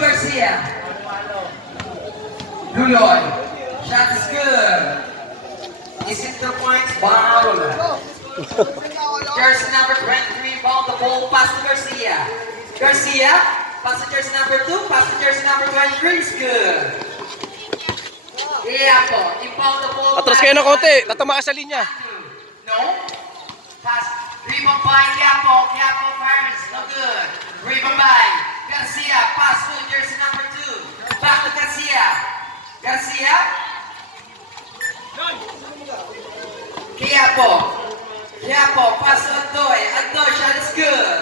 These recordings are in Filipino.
Garcia. Luloy. Shot is good. Is it 2 points? Wow. Jersey number 23, ball the ball, pass to Garcia. Garcia, pass to jersey number 2, pass to jersey number 23, is good. Yeah po, inbound the ball. Atras kayo ng konti, tatama ka sa linya. No. Pass, rebound by Yapo, Yapo fires, no good. Rebound by Garcia, pass to jersey number 2. Back to Garcia. Garcia. Yapo. Yapo, pass to Andoy. Andoy, shot is good.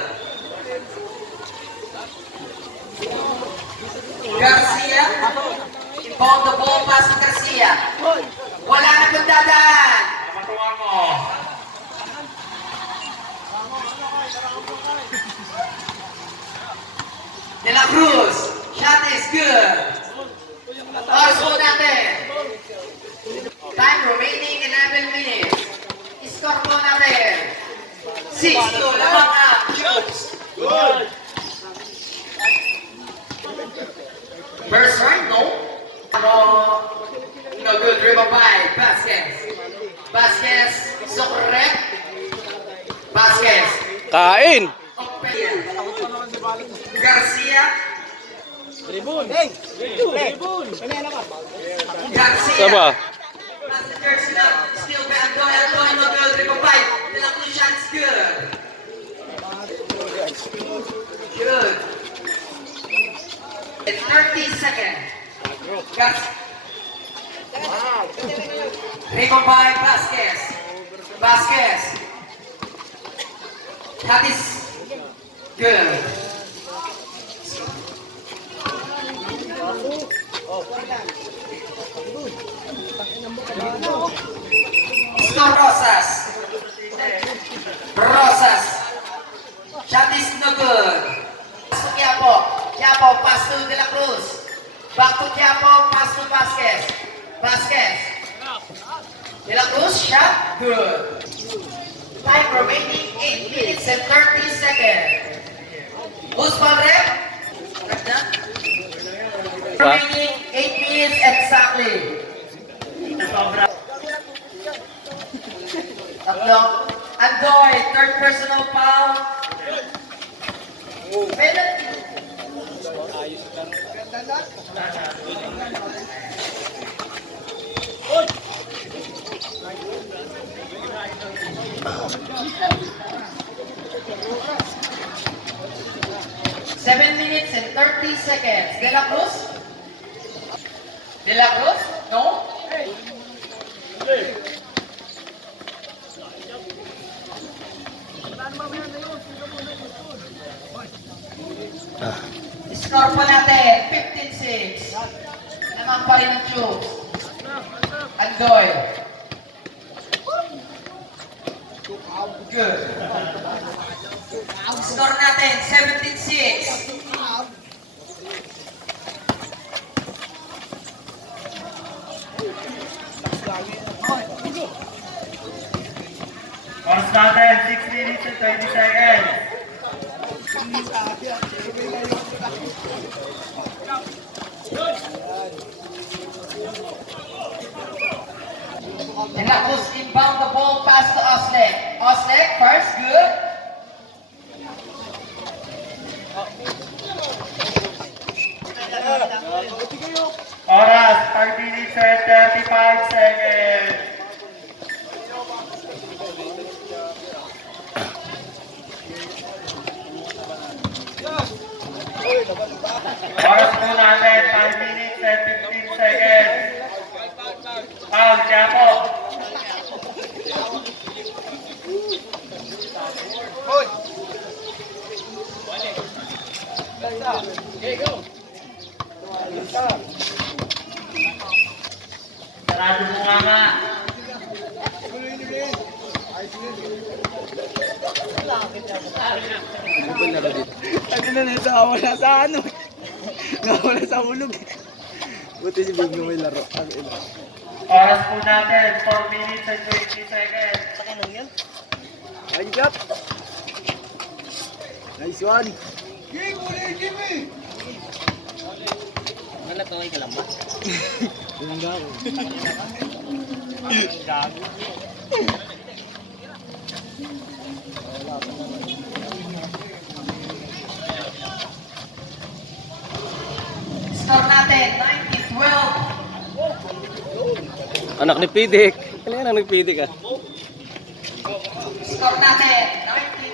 Garcia. Inbound the ball, pass to Garcia. Wala na kung dadaan. Matuwang mo. De La Cruz. Shot is good. Oras po natin. Time remaining 11 minutes. Score po natin. 6-2. Lamang up. Shoots. Good. First right, no? No good. Rebound by Vasquez. Vasquez. So correct. Vasquez. Kain! Garcia. Ribon! Hey! Ribon! Garcia. Sama. Still by Andoy. Andoy, no good. Rebound by De La Cruz. Shot is good. Good. In 30 seconds. Rebound by Vasquez. Vasquez. That is good. Score Rosas. Rosas. Shot is no good. Pass to Quiapo. Quiapo, pass to De La Cruz. Back to Quiapo, pass to Vasquez. Vasquez. De La Cruz, shot, good. Time remaining 8 minutes and 30 seconds. Who's ball rep? Remaining 8 minutes exactly. Tatlo. Andoy, third personal foul. Penalty. 7 minutes and 30 seconds. De La Cruz? De La Cruz? No? Score po natin, 15-6. Naman pa rin ang tubes. Andoy. Good. Score natin, 17-6. Oras natin, 6 minutes and 20 seconds. De La Cruz inbound the ball pass to Oslek. Oslek first, good. Oras, 5 minutes and 35 seconds. Oras po natin, 5 minutes and 15 seconds. Foul, Quiapo. Sarado mo nga. Ano na wala sa ano? Nawala sa ulog. Buti si Bingo may laro. Ang ina. Oras po natin, 4 minutes and 20 seconds. Saka lang yan. One shot. Nice one. Kaway ka lang ba? Tinangga ko. Gago. Score natin, 19-12. Anak ni Pidik. Kailan anak ni Pidik ah? Score natin,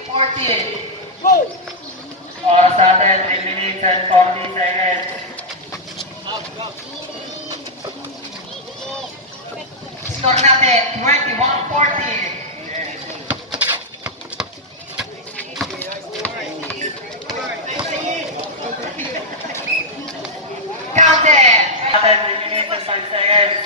19-14. Oras natin, 3 minutes and 40 seconds. Score natin, 21-14. Counted! Natin, 3 minutes and 5 seconds.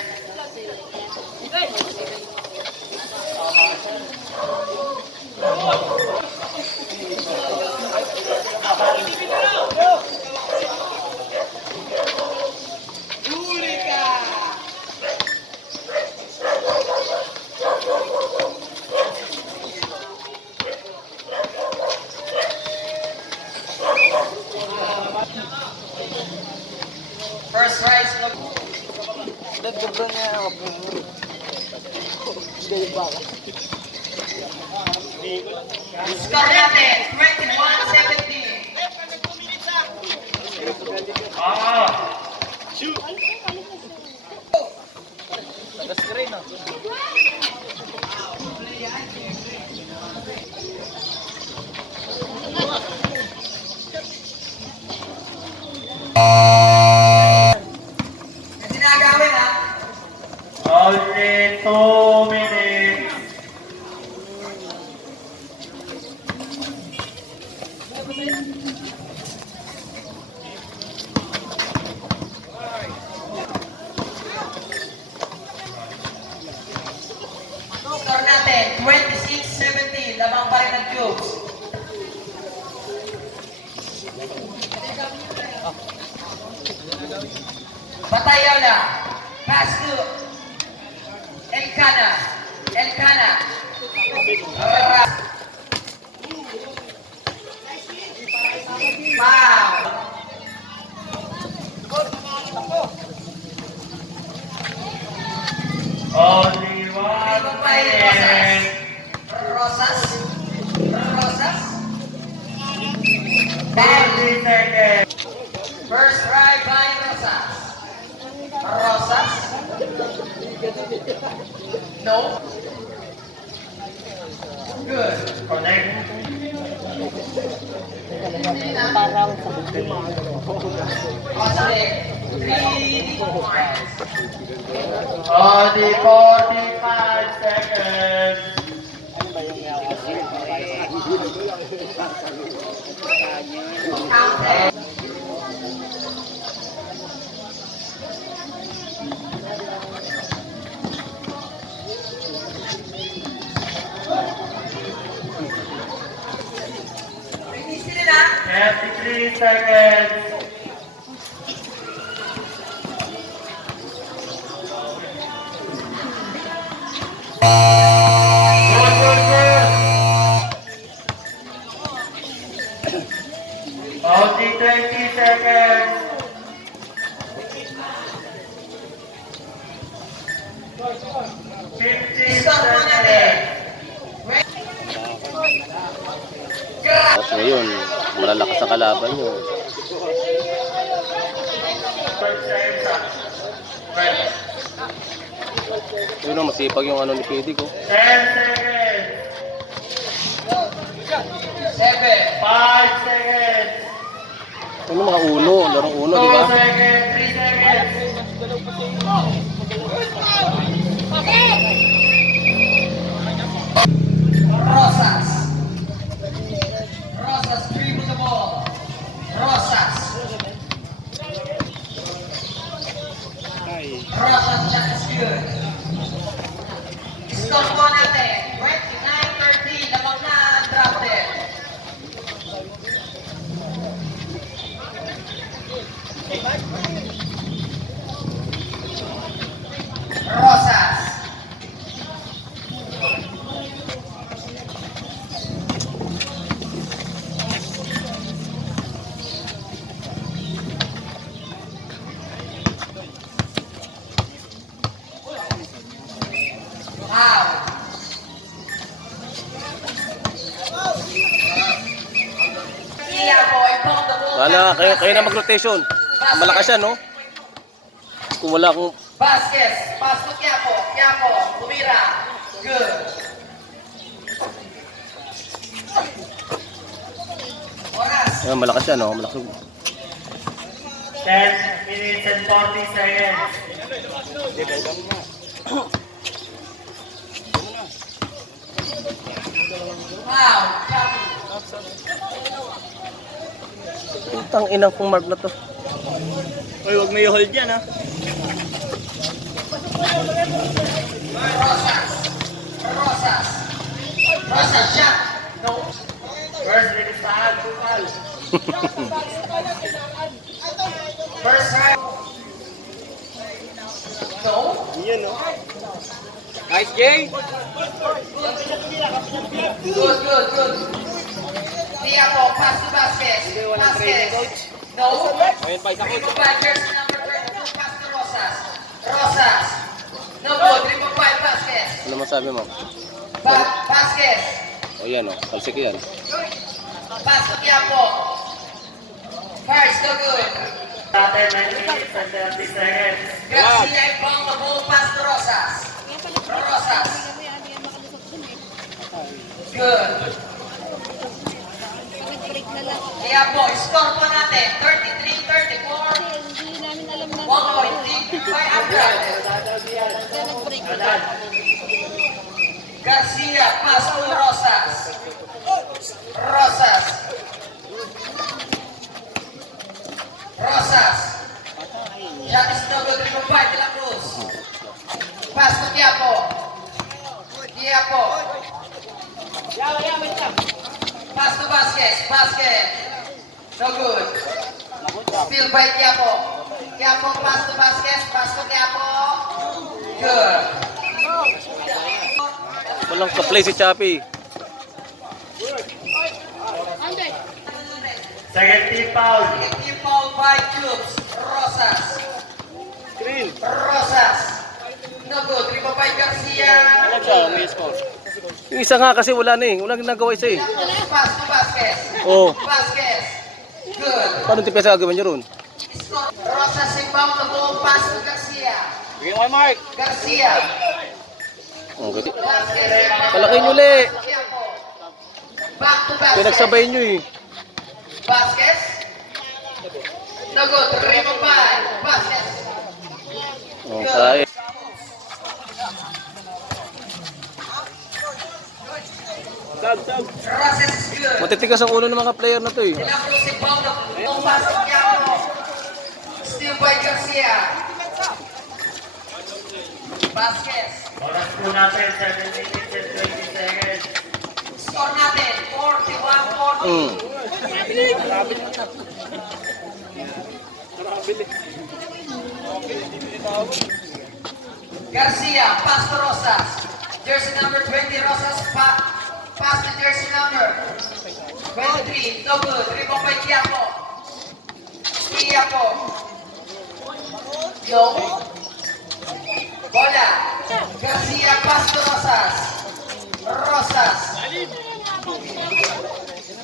First rise, look. Nagdabang niya ako. Gaya ba ako? Score natin, 21-17. Ah! Taga-screen ah. Kasi nagawin ha. Only 2 minutes. Score natin, 26-17. Lamang pa rin ng cubes. Batayola. Pass to Elcana. Elcana. Wow. Only 1 Rosas. minute. Rosas. Rosas. 30 seconds. First try by Rosas. Rosas. No. Good. Connect. Positive. 3 points. Only 45 seconds. Counted. Release it na. 33 seconds. Good, good, good. Only 20 seconds. 15 Stop mo natin. seconds. Tapos ngayon, malalakas ang kalaban nyo. Yun ang masipag yung ano ni Pidik oh. 10 seconds. 7. 5 seconds. Ano mga uno, larong uno, di 2 ba? seconds. 3 seconds. Rosas. Rosas dribble the ball. Rosas. Rosas shot is good. Score po natin. 29-13. Lamang na undrafted. Rosas. kayo na mag-rotation. Malakas yan, no? Kung wala akong... Vasquez, pass to Quiapo. Quiapo, tumira. Good. Oras. Ayan, malakas yan, no? Malakas. 10 minutes and 40 seconds. Wow, copy. Putang inang kong mark na to. Uy, huwag may hold yan ha. Rosas. Rosas. Rosas, shot. No. First, listahan. First round. No. Yan no. Nice, Jay. Good, good, good. Quiapo, pass to Vasquez. Vasquez. No. Dribble by jersey number 22, pass to Rosas. Rosas. No good, dribble by Vasquez. Ano masabi mo? Vasquez. O yan, o. Kalsik yan. Pass to Quiapo. First, no good. Natin 9 minutes and 30 seconds. Garcia inbound the ball, pass to Rosas. Rosas. Good. Break na lang. Quiapo, score po natin. 33-34. Hindi namin alam na 1 point lead by Abra. nag-break na lang. Garcia, pass to Rosas. Rosas. Rosas. Shot is no good. Dribble by De La Cruz. Pass to Quiapo. Quiapo. Pass to Vasquez. Vasquez. No good. Still by Quiapo. Quiapo, pass to Vasquez. Pass to Quiapo. Good. Walang ka-play si Chappy. Second team foul. Team foul by Cubes. Rosas. Rosas. No good. Dribble by Garcia. Yung isa nga kasi wala na eh. Walang ginagawa isa eh. Pass to Vasquez. Oo. Vasquez. Good. Paano tipesa gagawin nyo ron? Rosas inbound the ball. Pass to Garcia. Bigyan mo kay Mark. Garcia. Okay. Vasquez. Palaki nyo uli. Back to Vasquez. Pinagsabay nyo eh. Vasquez. No good. Dribble by Vasquez. Okay. Rosas is good. Matitigas ang ulo ng mga player na to eh. De La Cruz inbound the ball. Pass to Quiapo. Still by Garcia. Vasquez. Oras po natin 7 minutes and 20 seconds. Score natin. 41-40. Garcia, pass to Rosas. Jersey number 20, Rosas, pass to jersey number 23. No good. Dribble by Quiapo. Quiapo. No. Bola. Garcia, pass to Rosas. Rosas.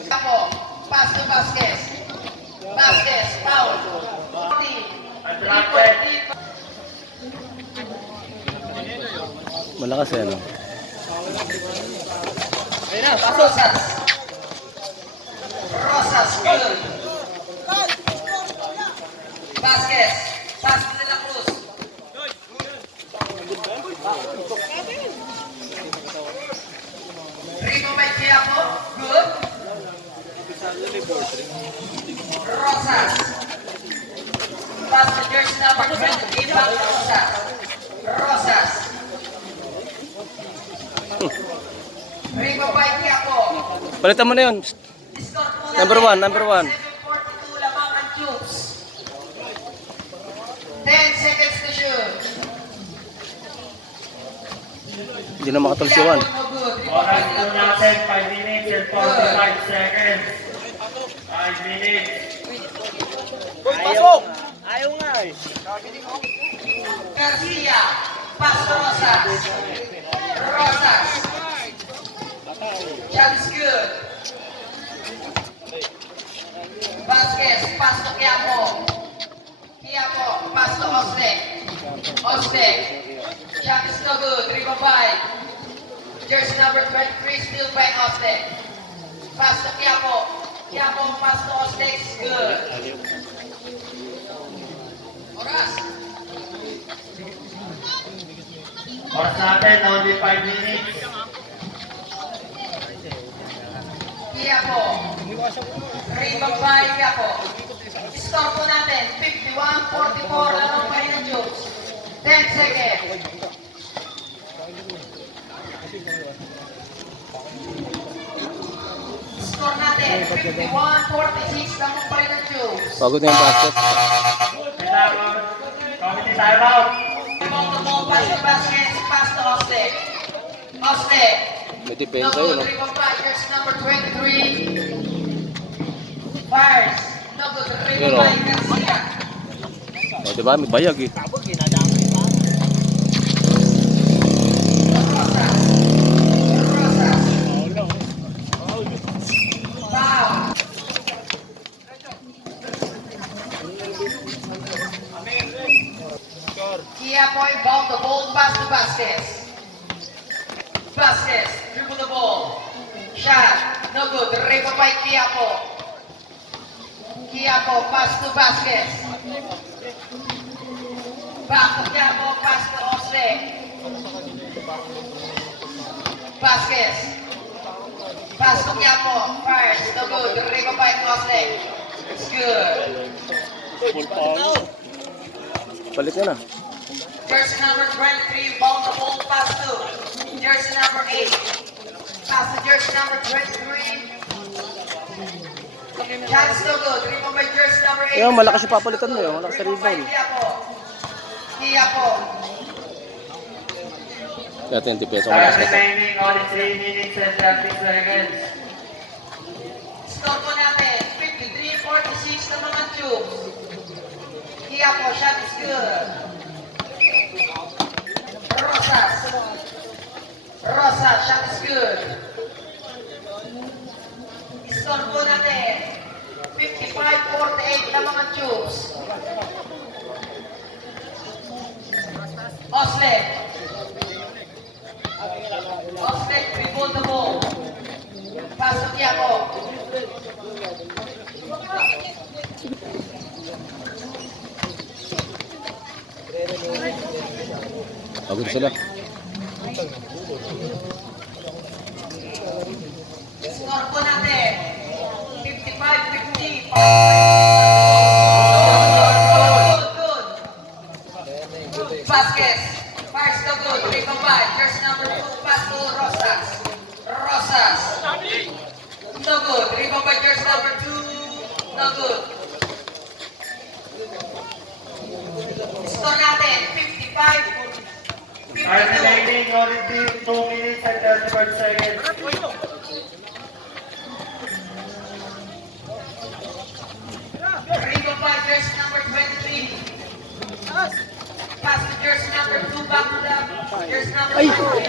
Quiapo, pass to Vasquez. Vasquez, foul. Malakas eh, ano? Rosas. Rosas, good. Vasquez, pass to De La Cruz. Rico by Quiapo, good. Rosas. Pass to jersey number 20, back to Rosas. Rosas. Rico by Quiapo. Palitan mo na yun. Score po Number natin. one, number one. 7:42 lamang ang Cubes. 10 seconds to shoot. Hindi na makatol si Juan. Quiapo, no good. Oras po natin 5 minutes and 45 seconds. 5 minutes. Pasok! Ayaw nga eh. Garcia, pass to Rosas. Rosas. Shot is good. Vasquez, pass to Quiapo. Quiapo, pass to Ostek. Ostek. Shot is no good. Dribble by. Jersey number 23, still by Ostek. Pass to Quiapo. Quiapo, pass to Ostek is good. Oras. Oras natin, only 5 minutes. Quiapo. Dribble by Quiapo. Score po natin, 51-44, lalong pa rin ang Jokes. 10 seconds. Score natin, 51-46, lalong pa rin ang Jokes. Pagod na yung basket. Timeout. Committee timeout. Among the ball, pass to Vasquez, pass to Ostek. Ostek. May depensa yun, no? Dribble by, jersey number 23. Fires. No good, dribble by Garcia. O, diba? May bayag eh. Rosas. Rosas. Foul. Quiapo inbound the ball, pass to Vasquez. Vasquez, dribble the ball. Shot, no good, dribble by Quiapo. Quiapo, pass to Vasquez. Back to Quiapo, pass to Ostek. Vasquez. Pass to Quiapo, fires, no good, dribble by Ostek. It's good. Palit na na. Jersey number 23, bound the ball, pass to jersey number 8. Pass to jersey number 23. Chance to go, dribble by jersey number 8. Yung malakas yung papalitan mo yun. Malakas sa Dribble by rebound. Quiapo. Quiapo. Dati yung depensa ko Time basket. remaining, only 3 minutes and 30 seconds. Score po natin, 53-46 na mga tubes. Quiapo, shot is good. Rosas. Rosas, shot is good. Score po natin, 55-48 na mga tubes. Oslet. Oslet, rebound the ball. Pass to Quiapo. Pagod sila. Score po natin, 55-50. Good. Vasquez. Fires to good. Rebound by. Jersey number 2. Pass to Rosas. Rosas. No good. Rebound by jersey number 2. No good. Score natin, 55. Time remaining, only 2 minutes and 35 seconds. Rebound by jersey number 23. Pass to jersey number 2. Back to the jersey number 23. No good.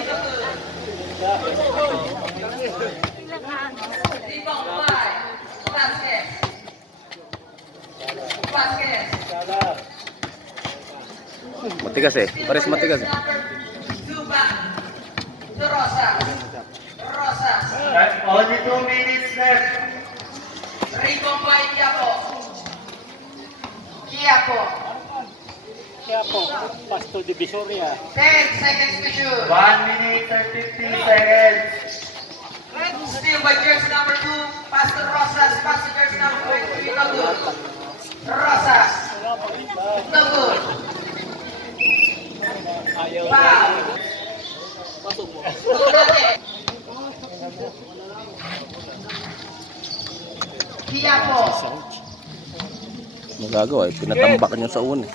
Rebound by Vasquez. Vasquez. Matigas eh. Pares matigas. Two back to Rosas. Rosas. Only 2 minutes left. Rebound by Quiapo. Quiapo. Quiapo, Pasto Divisoria. 10 seconds to shoot. 1 minute and 15 seconds. Still by jersey number 2. Pass to Rosas. Pass to jersey number 23. No good. Rosas. No good. Foul. Score natin. Quiapo. Magagawa eh. Pinatambakan yung sa uwan eh.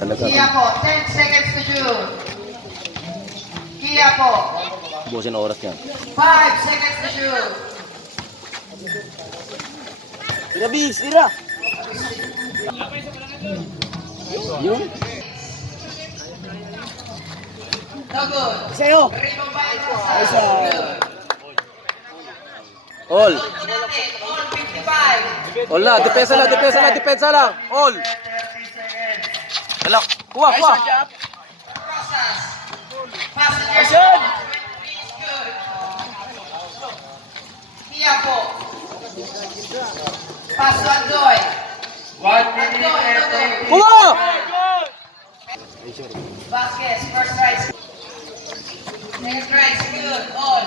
Talaga. Quiapo. 10 seconds to shoot. Quiapo. Busin ang oras niyan. 5 seconds to shoot. Tira, bis, tira! Yun. No good. Sa'yo! Rebound by Rosas. Isa. Good. All. Natin, all 55. All na. Depensa lang, depensa lang, depensa lang. All. 30 seconds. Hala. Kuha, kuha. Rosas. Passengers. Action! Is good. Quiapo. Pass to Andoy. 1 minute and 20. Kuha! Vasquez, first right. Second right, good. All.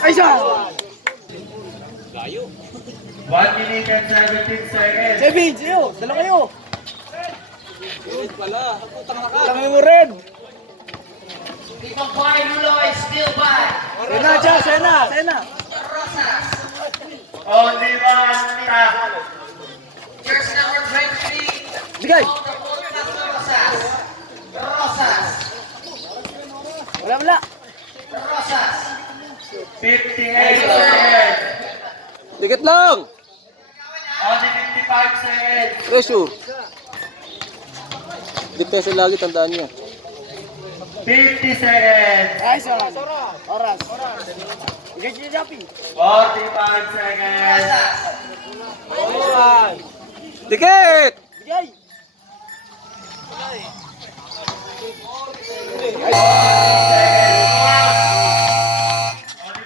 Ay, siya! 1 minute and 17 seconds. Kevin, sa'yo! Dala kayo! Tangay mo rin! People by Luloy, still by. Sena, siya! Sena! Sena! Rosas. Only 1 minute. Jersey number 23. Bigay! Rosas. Rosas. Wala, wala! Rosas. 58 seconds. Dikit lang. Only 55 seconds. Pressure. Depensa lagi, tandaan nyo. 50 seconds. Ay, siya! Oras! Bigay siya, Jappy! 45 seconds. Rosas. Dikit! Bigay! Only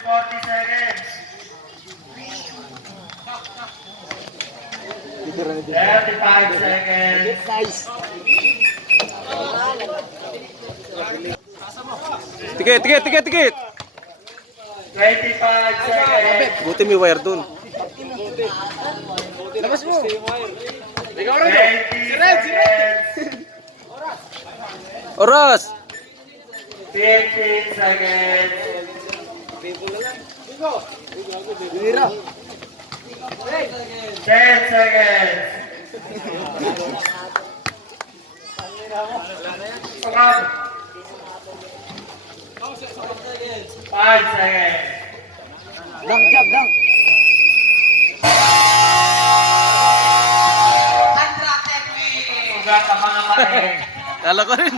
40 seconds. 35 seconds. Nice! Tikit, tikit, tikit, tikit. 25 seconds. Buti may wire dun. Labas mo! 20 seconds. Oras! 15 seconds. Bira! 10 seconds. Come. 5 seconds. Dang, jab, dang! Undrafted win. Ugat ang mga mali. Kala ko rin.